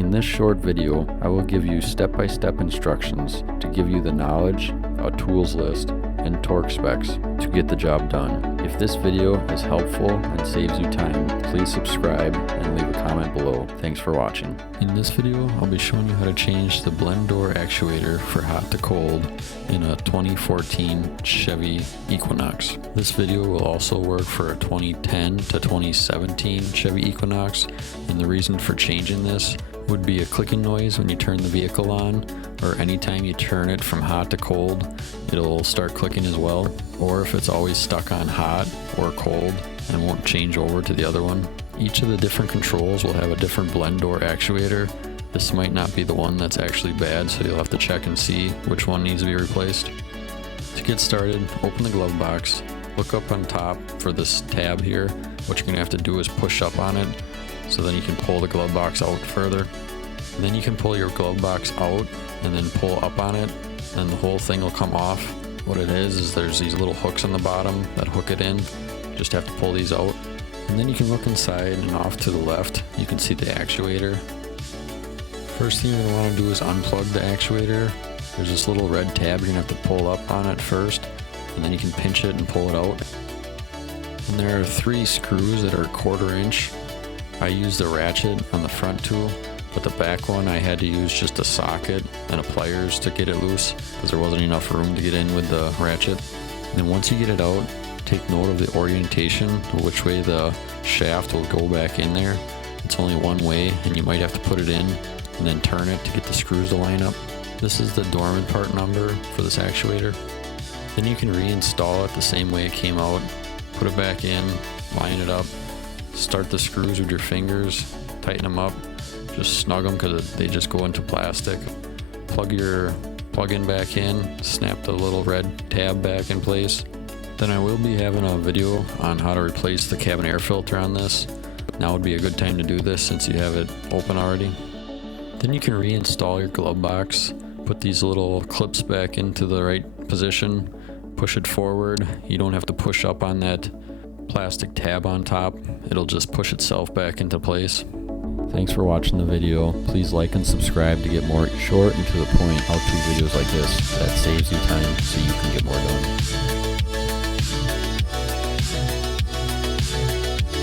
In this short video, I will give you step-by-step instructions to give you the knowledge, a tools list, and torque specs to get the job done. If this video is helpful and saves you time, please subscribe and leave a comment below. Thanks for watching. In this video, I'll be showing you how to change the blend door actuator for hot to cold in a 2014 Chevy Equinox. This video will also work for a 2010 to 2017 Chevy Equinox, and the reason for changing this would be a clicking noise when you turn the vehicle on, or anytime you turn it from hot to cold, it'll start clicking as well. Or if it's always stuck on hot or cold and won't change over to the other one. Each of the different controls will have a different blend door actuator. This might not be the one that's actually bad, so you'll have to check and see which one needs to be replaced. To get started, open the glove box, look up on top for this tab here. What you're gonna have to do is push up on it, so then you can pull the glove box out further. And then you can pull your glove box out and then pull up on it, and the whole thing will come off. What it is there's these little hooks on the bottom that hook it in. Just have to pull these out. And then you can look inside, and off to the left you can see the actuator. First thing you're going to want to do is unplug the actuator. There's this little red tab, you're going to have to pull up on it first, and then you can pinch it and pull it out. And there are 3 screws that are 1/4 inch. I used the ratchet on the front tool, but the back one I had to use just a socket and a pliers to get it loose because there wasn't enough room to get in with the ratchet. And then once you get it out, take note of the orientation, which way the shaft will go back in there. It's only one way, and you might have to put it in and then turn it to get the screws to line up. This is the dormant part number for this actuator. Then you can reinstall it the same way it came out. Put it back in, line it up, start the screws with your fingers, tighten them up, just snug them because they just go into plastic. Plug your plug-in back in, snap the little red tab back in place. Then I will be having a video on how to replace the cabin air filter on this. Now would be a good time to do this since you have it open already. Then you can reinstall your glove box, put these little clips back into the right position, push it forward. You don't have to push up on that plastic tab on top. It'll just push itself back into place. Thanks for watching the video. Please like and subscribe to get more short and to the point how-to videos like this that saves you time so you can get more done.